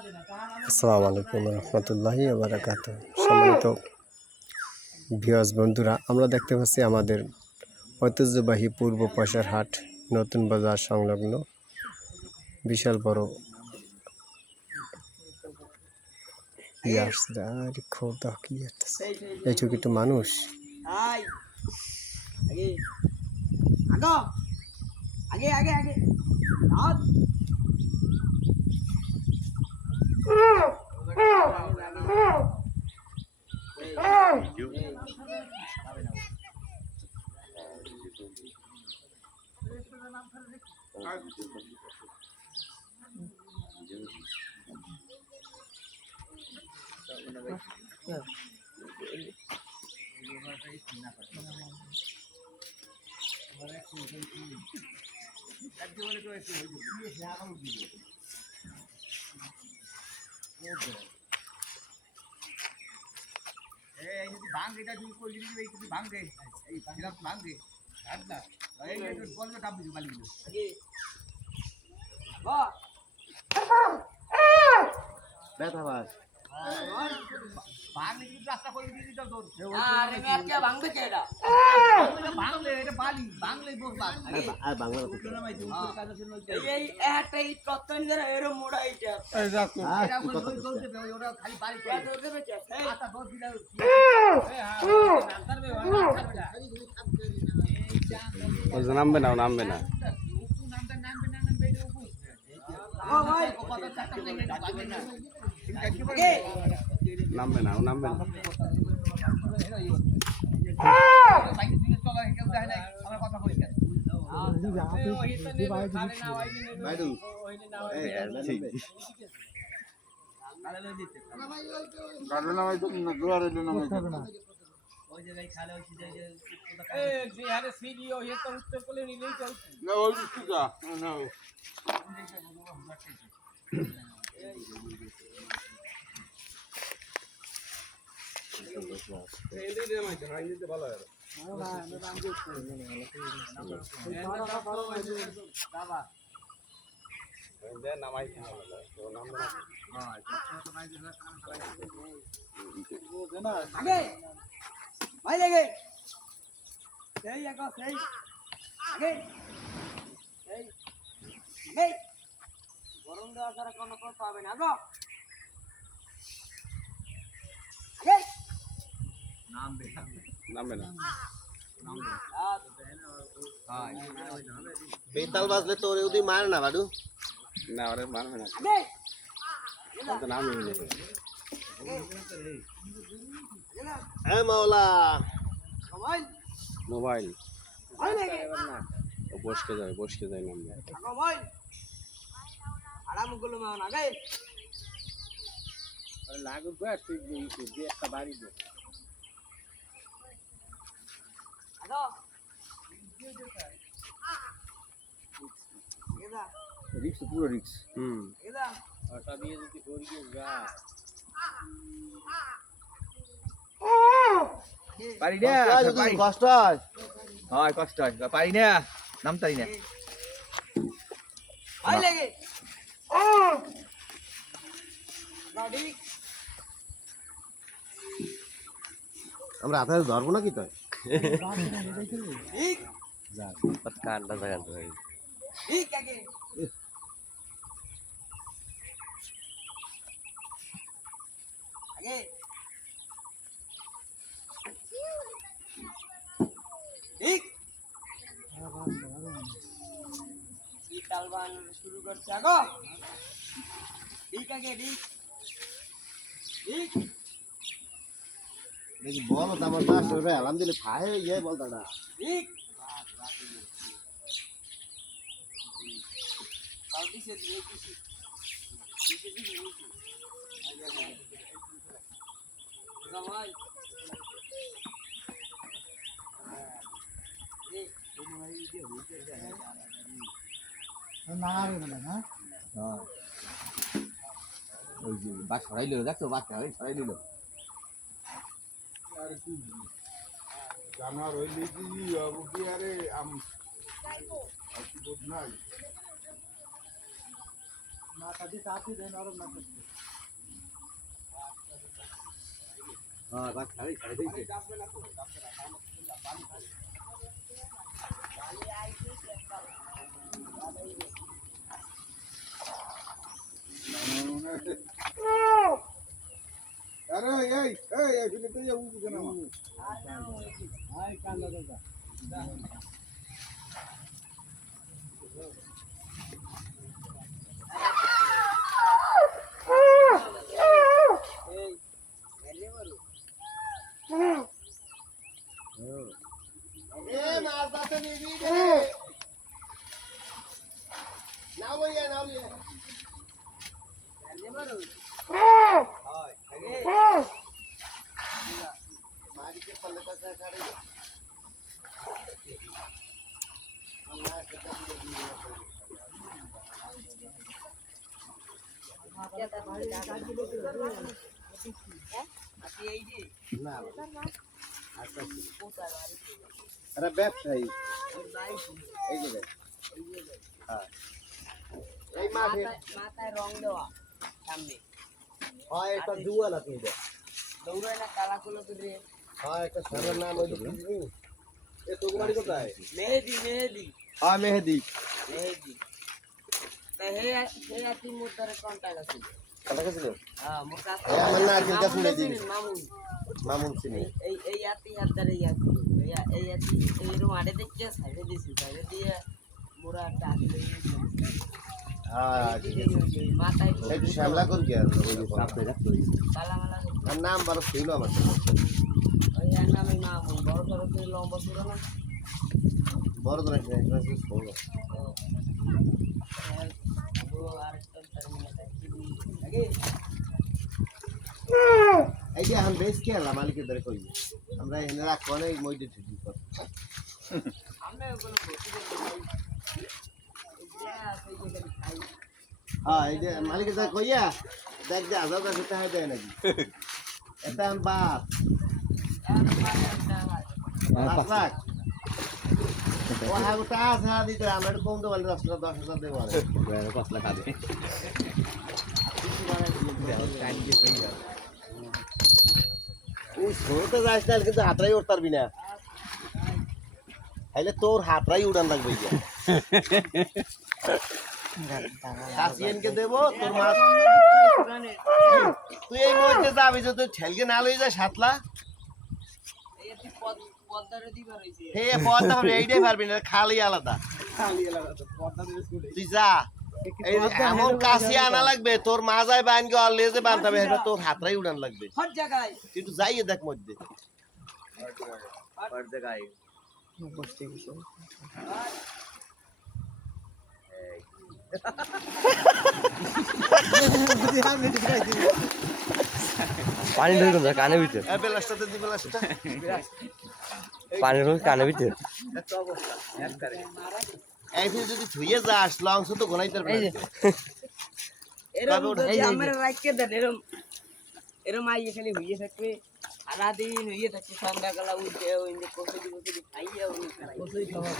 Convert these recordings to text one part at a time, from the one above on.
আসসালামু আলাইকুম রহমতুল্লাহি ওয়া বারাকাতুহু। সম্মানিত ভিউয়ার্স বন্ধুরা, আমরা দেখতে পাচ্ছি আমাদের ঐতিহ্যবাহী পূর্ব পয়সার হাট নতুন বাজার সংলগ্ন বিশাল বড় খোদা কি এইটুকু একটু মানুষ আগে আগে আগে ভাঙে তুমি কই দিবি তুমি ভাঙে এই ভাঙে আর না এই যে বললো টাবু মালিক আগে বাহ ব্যথা ভাই ভাঙলে কিন্তু রাস্তা করে দিয়ে দিতে তোর আরে মেয়ার কে ভাঙবে কে এটা ভাঙলে এটা বালি ভাঙলেই বসবাস আর বাংলা এই একটা এই প্রত্যেক দিন এরো মোড়া এটা এই দেখো এটা বলতে ওরা খালি বালি করে দৌড় দেবে কে আটা দৌড় দিলা নামবে না নামবে না ও ভাই কত চারটা লেগে যাবে না নামবে না নামবে না আগে ভাই লাগে সেই এক সেই আগে সেই আগে গরম দেওয়া ছাড়া কোনো কথা হবে না গো আগে নামবে না বেতাল বাজলে তোর ওদি মার না বাডু না ওরে মারবে না আগে তো নামই নেই হ্যাঁ মাওলা মোবাইল মোবাইল ভাই লাগে ও বসকে যায় নামবে মোবাইল আরাম গুলো মাও না আগে লাগু ব্যাস যে একটা বাড়ি দে আদো এদা রিক্স পুরো রিক্স এদা ওটা দিয়ে যদি গড়িয়ে যা পারি না পারি কষ্ট হয় হয় কষ্ট হয় পারি না নামতারি না ভাই লাগে গাড়ি আমরা হাতে ধরবো না কি তো ঠিক যা কানটা জায়গা তো ঠিক আগে আগে ঠিক তালবান শুরু করছে আগো ঠিক আগে ঠিক ঠিক দেখি বলো তো আমার মাস্টার ভাই আলহামদুলিল্লাহ খায় হয়ে যায় বলতো না ঠিক কাউকে সে দিয়ে কিছু ভাই ওই যে বাস সরাই নিল দেখছো বাস সরাই নিল জানার হইলে কি হবো কি আরে নাই হ্যাঁ বাস ছাড়ি ছাড়ি দিয়েছে আরে এই ফিরে তো যাবো কেন এ মাছ দাতে নিবি রে নাও লইয়া মারিকে পাল্লে পাশে কাড়ে না আরে ব্যবসায়ী এই যে দেখ। হ্যাঁ এই মাঠে মাথায় রং দেওয়া সামনে হয় এটা জুয়া না তুই দেখ দৌড়ায় না কালা কুলো করে হয় একটা সারের নাম ওই এ তোর বাড়ি কোথায় মেহেদি মেহেদি হ্যাঁ মেহেদি মেহেদি তা হে আতি মোর দ্বারা কন্টাক্ট আছে কথা গেছিল হ্যাঁ মোর কাছে আমার নারকেল গাছ উড়ে দিবি। মামুন মামুন সিনি এই আতি হাত দ্বারা এই আতি এইরকম আড়ে দেখছে সাইডে দিছি সাইডে দিয়ে মোরা ডাকলে হ্যাঁ মাথায় একটু শ্যামলা কর কি আর সাপে রাখতো কালা মালা আর নাম বারো ছিল আমার ওই আর নামে মামুন বড় বড় করে লম্বা ছিল না বড় ধরে ষোলো এই যে এখন বেশ খেলা মালিকের ধরে কই আমরা এনে রাখবো না এই মইতে ঠিক কর হ্যাঁ এই যে মালিকের ধরে কইয়া দেখ যে আজাদ আছে তাহলে দেয় নাকি এটা এখন বাপ 5 লাখ ও হ্যাঁ ওটা আছে দিতে আমরা একটু কম দেবো 10,000 দেবো আর 5 লাখ আগে ওই ছোট যাস না কিন্তু হাতরাই উঠতে পারবি না তাইলে তোর হাতরাই উড়ান লাগবে কাশিয়ানকে দেবো তোর মাছ তুই এই মধ্যে যাবি যে তুই ঠেলকে না লই যায় সাতলা হে পদ্মা পারবি এইটাই পারবি না খালি আলাদা তুই যা এই এমন কাশি আনা লাগবে তোর মাজায় বান গে আর লেজে বানতে হবে এটা তোর হাতরাই উড়ান লাগবে হর জায়গায় কিন্তু যাইয়ে দেখ মধ্যে হর জায়গায় পানি ঢুকে যায় কানের ভিতরে এই বেলাসটাতে দি বেলাসটা পানি ঢুকে কানের ভিতরে এই তুই যদি ধুইয়ে যাস লংস তো গোনাইতে পারবি না। এরকম যদি আমরা রাখকে দেন এরকম আইয়ে খালি হইয়ে থাকবে সারাদিন হইয়ে থাকবে সন্ধ্যাবেলা উঠে ওই যে কচুরি কচুরি খাইয়ে ওই কচুরি খাওয়া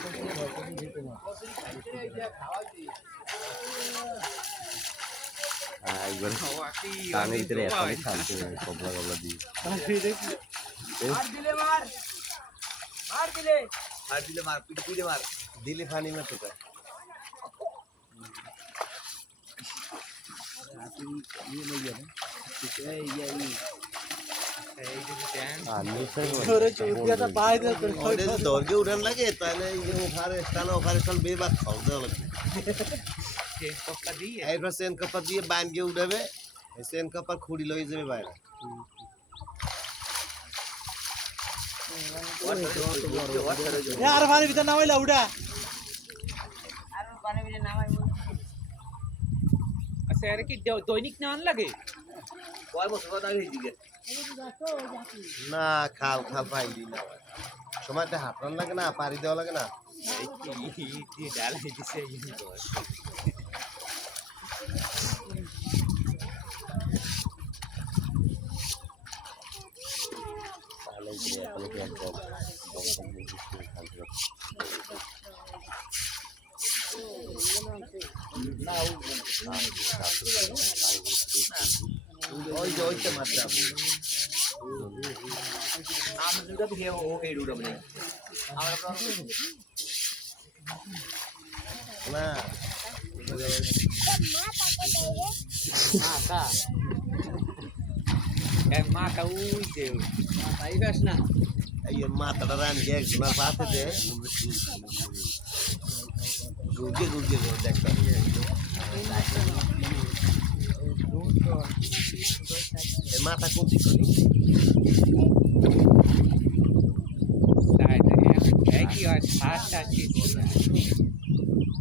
একবার কানের ভিতরে এখনই খালতে কবলা কবলা দিয়ে মার দিলে মার মার দিলে আর দিলে মার পিটে মার দিলে ফানি মে তো দরগে উড়ান লাগে তাহলে ওখানে স্থানে ওখানে স্থান বেবাক খাওয়া দেওয়া লাগবে এরপর সেন কাপড় দিয়ে বান গিয়ে উঠাবে সেন কাপড় খুঁড়ি লয়ে যাবে বাইরে আর পানির ভিতর নামাইলা উড়া আর পানি বিলে নামাই আচ্ছা আরে কি দৈনিক না আন লাগে কয় বছর কথা আগে দিকে না খাল খাল পাই দি না সময়টা হাঁটান লাগে না পাড়ি দেওয়া লাগে না ডালাই দিছে খালতে যে ওইটা মারতে হবে আমি দুটো দিয়ে ও এই রুটা বলে আমরা না মাথা এই মাথা উইতে তাই বাস না এই মাথাটা রানি যে একজনের পাশে দে গুগে গুগে দেখতাম এই মাথা কোন দিক করি এই কি হয় ফাস্ট আছে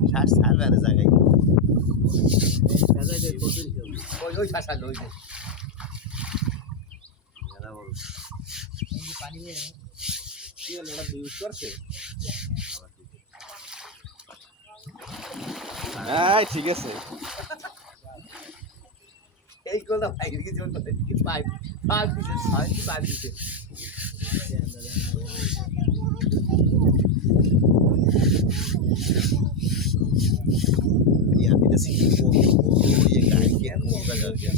শ্বাস ছাড়বে না জায়গায় ওই ওই শাসা লই দে কি হলো ওরা ইউজ করছে হ্যাঁ ঠিক আছে এই কোন ভাই কিছু কি পাইপ পাইপ দিছে পাইপ দিছে Ya, tidak sih. Oh, ya kaget. Bukan kaget.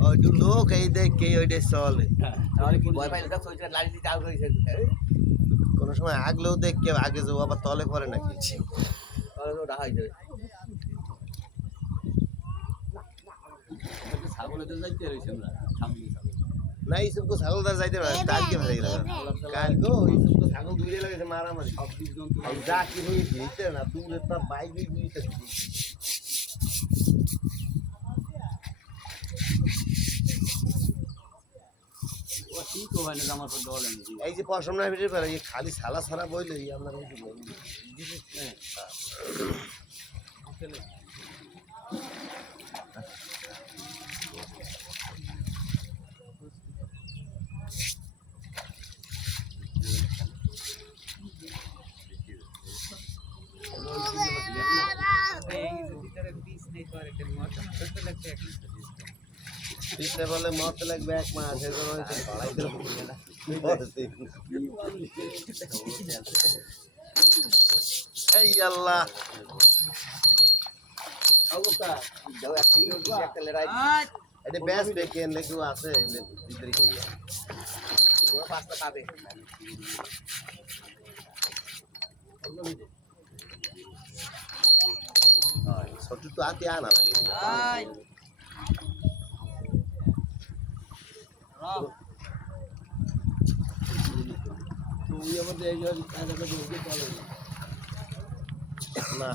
Oh, dulu kayak deh kayak udah solid. তাহলে কি ভয় পাইলে তার সইটা লাড়ি দিয়ে চাল করেছে কোনো সময় আগলেও দেখকে আগে যাবো আবার তলে করে নাকি তাহলে ওটা হয়ে যাবে ছাগলের যাইতে রয়েছে আমরা সামনে না এইসব তো ছাগলদার যাইতে পারে কালকে ভাই কাল গো এইসব তো ছাগল দূরে লাগে মারামারি সব কিছু জন্তু যা কি হয়েছে এইটা না দূরে তার বাইক দিয়ে ও ঠিক হয় না আমার পর ডর লাগে এই যে পশম না ভিতরে পারে এই খালি সালা সারা বইলে আমরা পিছনে বলে মত লাগবে এক মাস এরকম হয়েছে পড়াই দিল এই আল্লাহ দাও একটা লড়াই এটা ব্যাস দেখেন নাকি আছে ভিতরে কইয়া ওরা পাঁচটা পাবে ছোট তো হাতে আনা লাগে আই না